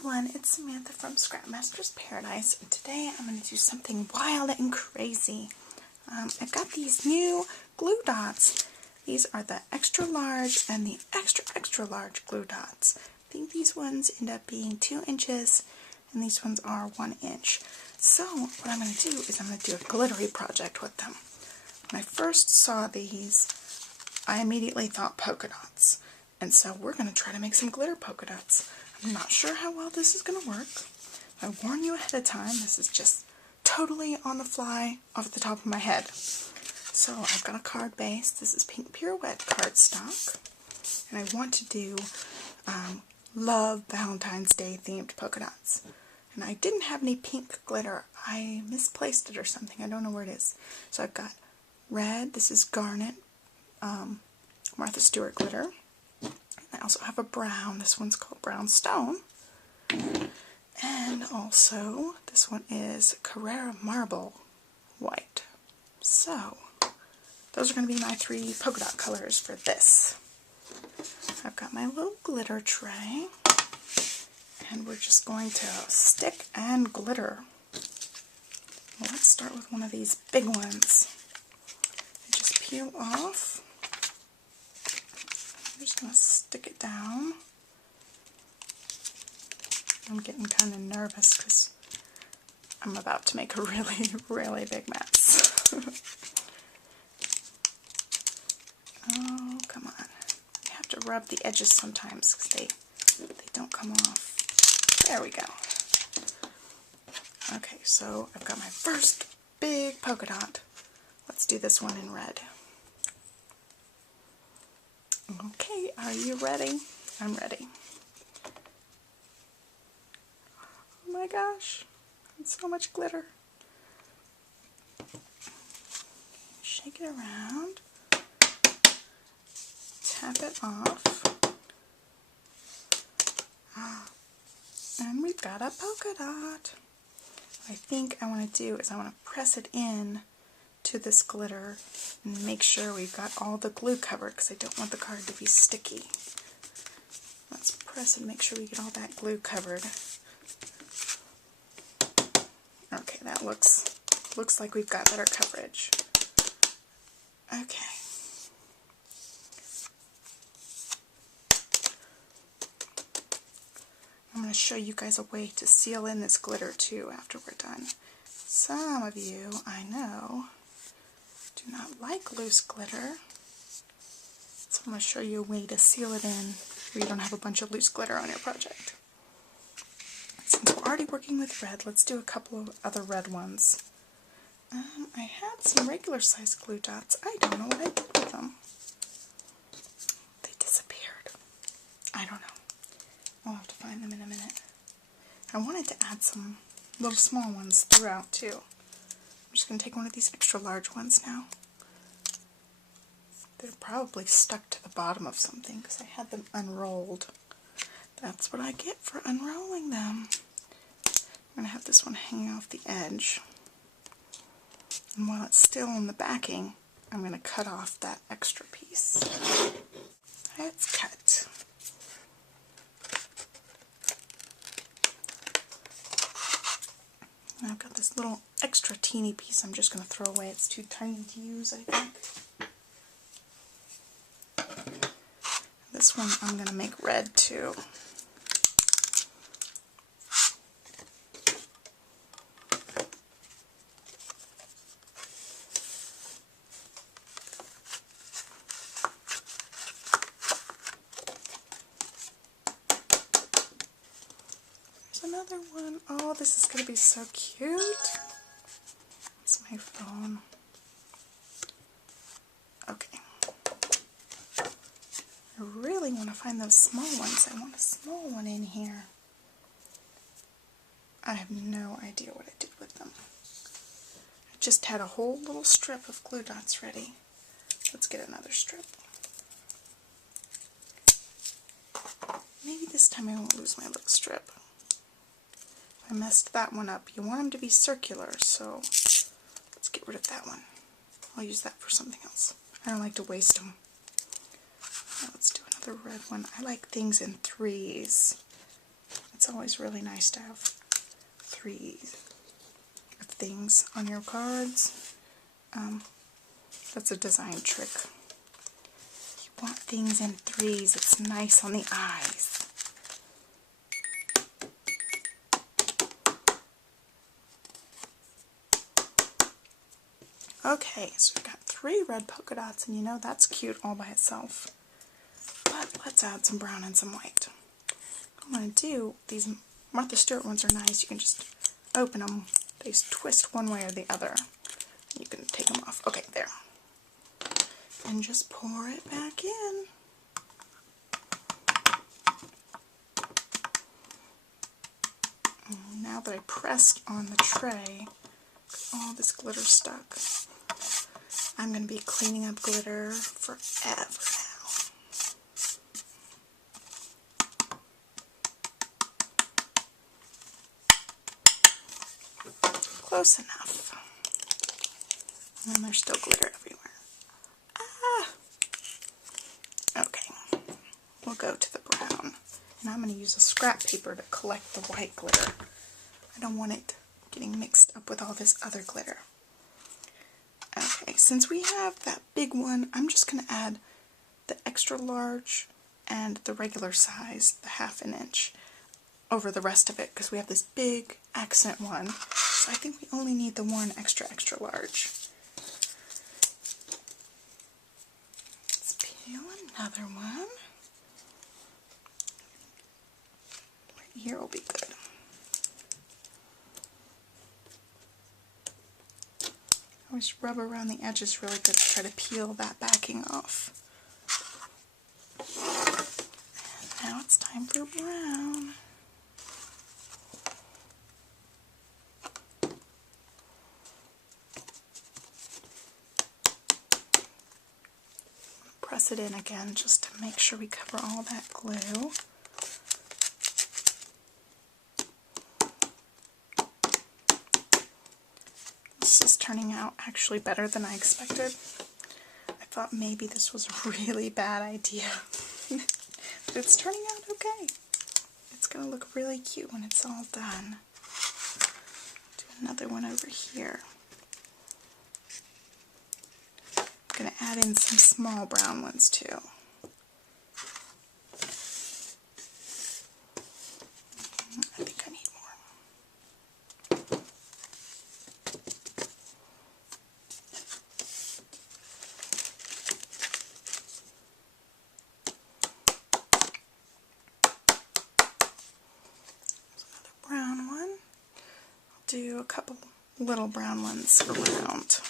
everyone, it's Samantha from Scrapmaster's Paradise, and today I'm going to do something wild and crazy. I've got these new glue dots. These are the extra large and the extra large glue dots. I think these ones end up being 2 inches and these ones are 1 inch. So what I'm going to do is I'm going to do a glittery project with them. When I first saw these, I immediately thought polka dots. And so we're going to try to make some glitter polka dots. I'm not sure how well this is going to work. I warn you ahead of time, this is just totally on the fly off the top of my head. So I've got a card base. This is Pink Pirouette cardstock. And I want to do Love Valentine's Day themed polka dots. And I didn't have any pink glitter. I misplaced it or something. I don't know where it is. So I've got red. This is Garnet Martha Stewart glitter. I also have a brown. This one's called Brown Stone. And also, this one is Carrara Marble White. So, those are going to be my 3 polka dot colors for this. I've got my little glitter tray. And we're just going to stick and glitter. Well, let's start with one of these big ones. I just peel off. I'm just going to stick it down. I'm getting kind of nervous because I'm about to make a really, really big mess. Oh, come on. You have to rub the edges sometimes because they don't come off. There we go. Okay, so I've got my first big polka dot. Let's do this one in red. Okay, are you ready? I'm ready. Oh my gosh, that's so much glitter. Shake it around. Tap it off. And we've got a polka dot. What I think I want to do is I want to press it in to this glitter and make sure we've got all the glue covered because I don't want the card to be sticky. Let's press and make sure we get all that glue covered. Okay, that looks like we've got better coverage. Okay. I'm going to show you guys a way to seal in this glitter too after we're done. Some of you, I know, do not like loose glitter. So I'm going to show you a way to seal it in where you don't have a bunch of loose glitter on your project. Since we're already working with red, let's do a couple of other red ones. I had some regular size glue dots. I don't know what I did with them. They disappeared. I don't know. I'll have to find them in a minute. I wanted to add some little small ones throughout too. I'm just going to take one of these extra large ones now. They're probably stuck to the bottom of something because I had them unrolled. That's what I get for unrolling them. I'm going to have this one hanging off the edge. And while it's still in the backing, I'm going to cut off that extra piece. It's cut. And I've got this little extra teeny piece I'm just going to throw away. It's too tiny to use, I think. This one I'm going to make red too. Another one. Oh, this is going to be so cute. That's my phone. Okay. I really want to find those small ones. I want a small one in here. I have no idea what I did with them. I just had a whole little strip of glue dots ready. Let's get another strip. Maybe this time I won't lose my little strip. I messed that one up. You want them to be circular, so let's get rid of that one. I'll use that for something else. I don't like to waste them. Now let's do another red one. I like things in 3s. It's always really nice to have 3 things on your cards. That's a design trick. You want things in 3s. It's nice on the eyes. Okay, so we've got 3 red polka dots, and you know that's cute all by itself. But let's add some brown and some white. What I'm going to do, these Martha Stewart ones are nice. You can just open them. They just twist one way or the other. You can take them off. Okay, there. And just pour it back in. And now that I pressed on the tray, all this glitter stuck. I'm going to be cleaning up glitter forever now. Close enough. And then there's still glitter everywhere. Ah! Okay. We'll go to the brown. And I'm going to use a scrap paper to collect the white glitter. I don't want it getting mixed up with all this other glitter. Okay, since we have that big one, I'm just going to add the extra large and the regular size, the 1/2 inch, over the rest of it because we have this big accent one. So I think we only need the one extra large. Let's peel another one. Right here will be good. Always rub around the edges really good to try to peel that backing off. And now it's time for brown. Press it in again just to make sure we cover all that glue. This is turning out actually better than I expected. I thought maybe this was a really bad idea, but it's turning out okay. It's going to look really cute when it's all done. Do another one over here. I'm going to add in some small brown ones too. I think I need more. Brown one. I'll do a couple little brown ones around.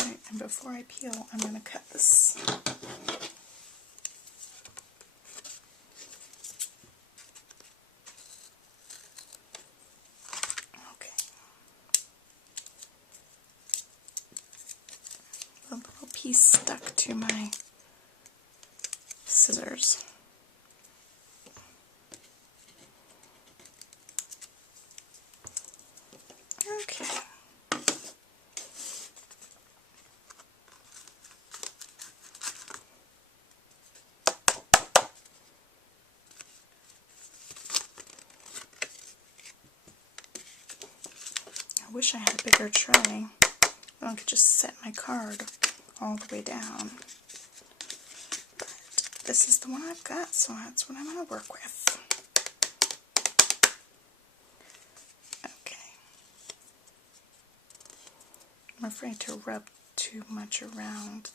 Right, and before I peel, I'm going to cut this. A little piece stuck to my scissors. Okay. I wish I had a bigger tray. Then I could just set my card all the way down. But this is the one I've got, so that's what I'm going to work with. Okay. I'm afraid to rub too much around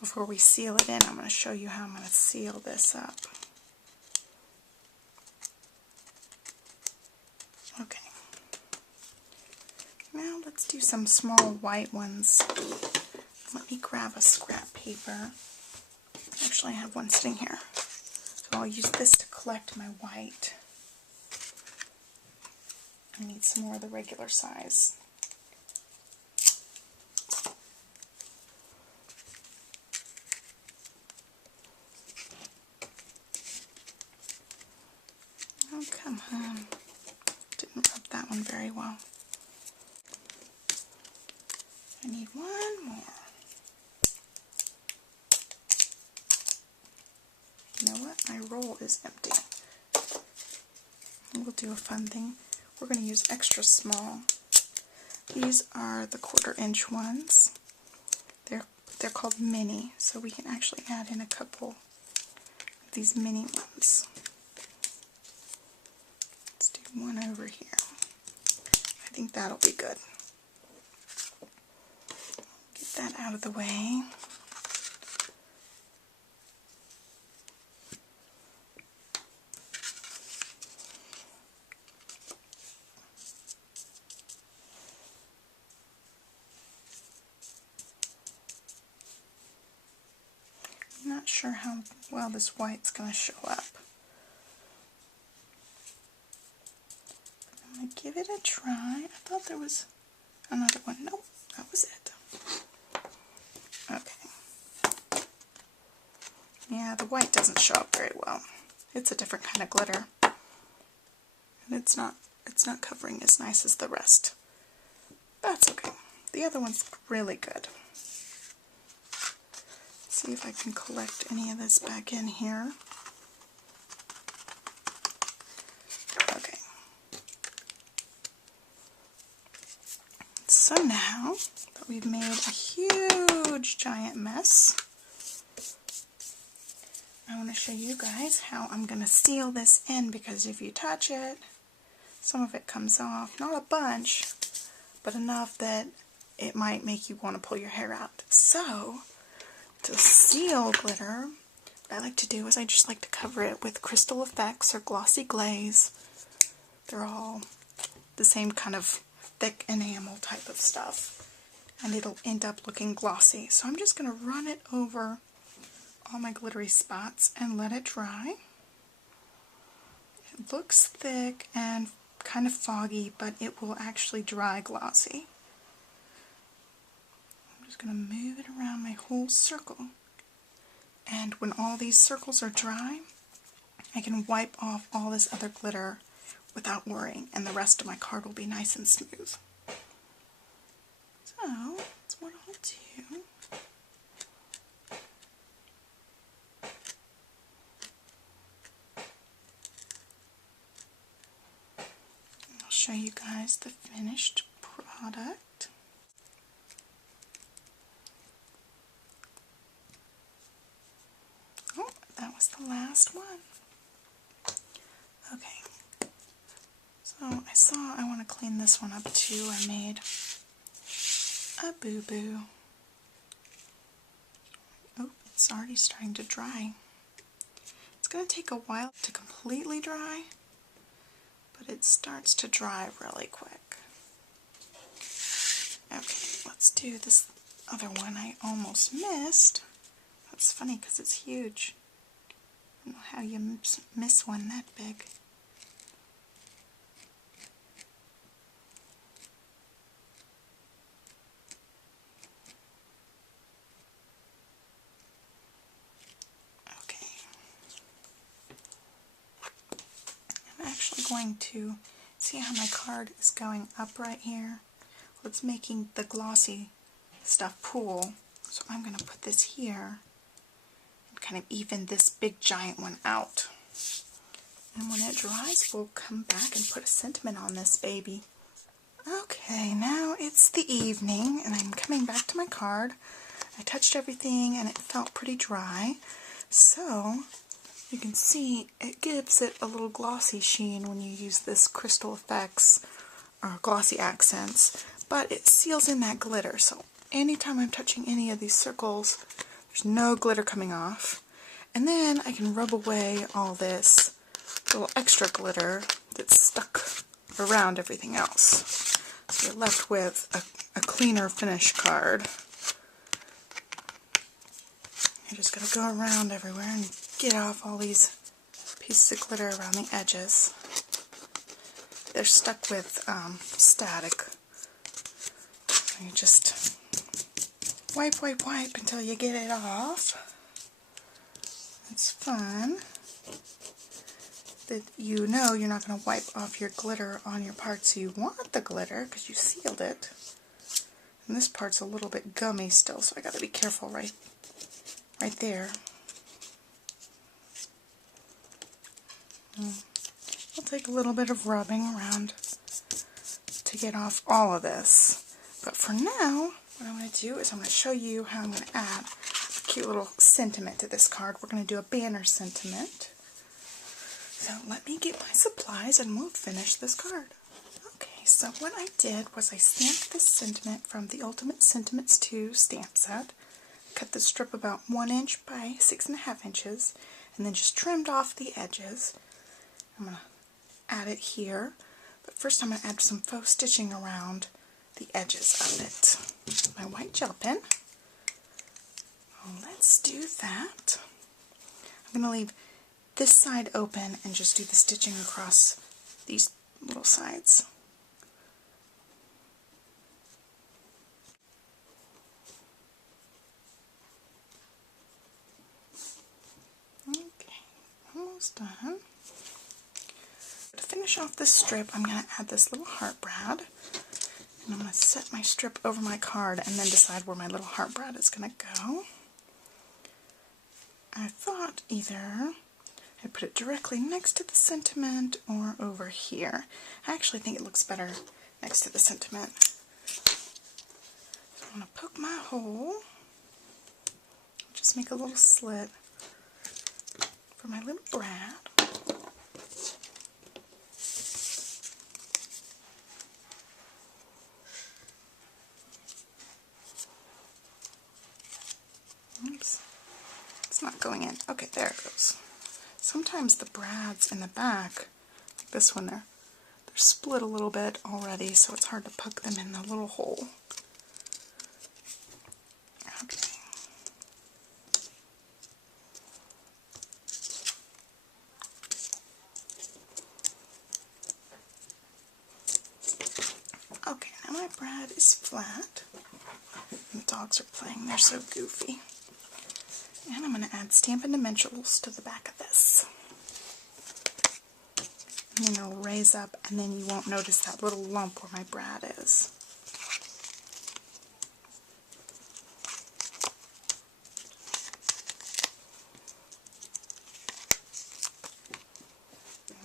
before we seal it in. I'm going to show you how I'm going to seal this up. Okay. Now let's do some small white ones. Let me grab a scrap paper. Actually, I have one sitting here. So I'll use this to collect my white. I need some more of the regular size. Oh, come on. Didn't rub that one very well. I need one more. You know what? My roll is empty. We'll do a fun thing. We're going to use extra small. These are the 1/4 inch ones. They're called mini, so we can actually add in a couple of these mini ones. Let's do one over here. I think that'll be good. Get that out of the way. I'm not sure how well this white's going to show up. I'm going to give it a try. I thought there was another one. Nope, that was it. Okay. Yeah, the white doesn't show up very well. It's a different kind of glitter. And it's not covering as nice as the rest. That's okay. The other one's really good. See if I can collect any of this back in here. Okay. So now that we've made a huge giant mess, I want to show you guys how I'm going to seal this in, because if you touch it, some of it comes off. Not a bunch, but enough that it might make you want to pull your hair out. So, to seal glitter, what I like to do is I just like to cover it with crystal effects or glossy glaze. They're all the same kind of thick enamel type of stuff, and it'll end up looking glossy. So I'm just going to run it over all my glittery spots and let it dry. It looks thick and kind of foggy, but it will actually dry glossy. I'm just going to move it around my whole circle, and when all these circles are dry, I can wipe off all this other glitter without worrying, and the rest of my card will be nice and smooth. So that's what I'll do. I'll show you guys the finished product. Oh, that was the last one. Okay. So I want to clean this one up too. I made a boo-boo. Oh, it's already starting to dry. It's going to take a while to completely dry, but it starts to dry really quick. Okay, let's do this other one I almost missed. That's funny because it's huge. I don't know how you miss one that big. Going to see how my card is going up right here. Well, it's making the glossy stuff pool, so I'm going to put this here and kind of even this big giant one out. And when it dries, we'll come back and put a sentiment on this baby. Okay, now it's the evening and I'm coming back to my card. I touched everything and it felt pretty dry, so you can see it gives it a little glossy sheen when you use this crystal effects or glossy accents, but it seals in that glitter, so anytime I'm touching any of these circles, there's no glitter coming off. And then I can rub away all this little extra glitter that's stuck around everything else. So you're left with a cleaner finish card. You're just going to go around everywhere and get off all these pieces of glitter around the edges. They're stuck with static. So you just wipe until you get it off. It's fun. that you know you're not going to wipe off your glitter on your parts you want the glitter because you sealed it. And this part's a little bit gummy still, so I got to be careful right there. I'll take a little bit of rubbing around to get off all of this. But for now, what I'm going to do is I'm going to show you how I'm going to add a cute little sentiment to this card. We're going to do a banner sentiment. So let me get my supplies and we'll finish this card. Okay, so what I did was I stamped this sentiment from the Ultimate Sentiments 2 stamp set. Cut the strip about 1 inch by 6.5 inches and then just trimmed off the edges. I'm going to add it here, but first I'm going to add some faux stitching around the edges of it. My white gel pen. Let's do that. I'm going to leave this side open and just do the stitching across these little sides. Okay, almost done. To finish off this strip, I'm going to add this little heart brad. And I'm going to set my strip over my card and then decide where my little heart brad is going to go. I thought either I'd put it directly next to the sentiment or over here. I actually think it looks better next to the sentiment. So I'm going to poke my hole. Just make a little slit for my little brad. Oops, it's not going in. Okay, there it goes. Sometimes the brads in the back, like this one, they're split a little bit already, so it's hard to poke them in the little hole. Okay. Okay, now my brad is flat. And the dogs are playing, they're so goofy. And I'm going to add Stampin' Dimensionals to the back of this. And then it'll raise up, and then you won't notice that little lump where my brad is.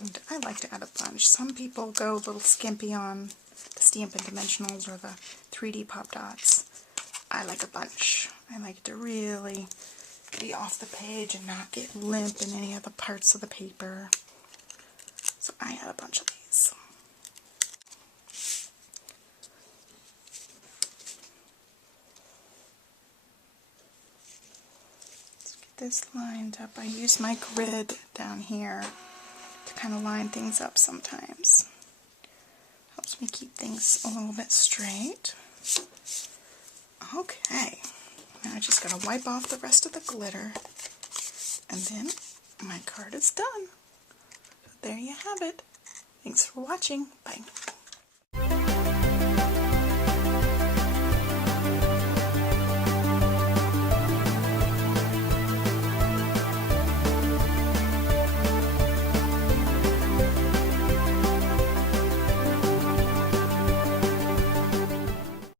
And I like to add a bunch. Some people go a little skimpy on the Stampin' Dimensionals or the 3D pop dots. I like a bunch. I like to really be off the page and not get limp in any other parts of the paper. So I add a bunch of these. Let's get this lined up. I use my grid down here to kind of line things up sometimes. Helps me keep things a little bit straight. Okay. Now I just gotta wipe off the rest of the glitter, and then my card is done. So there you have it. Thanks for watching. Bye.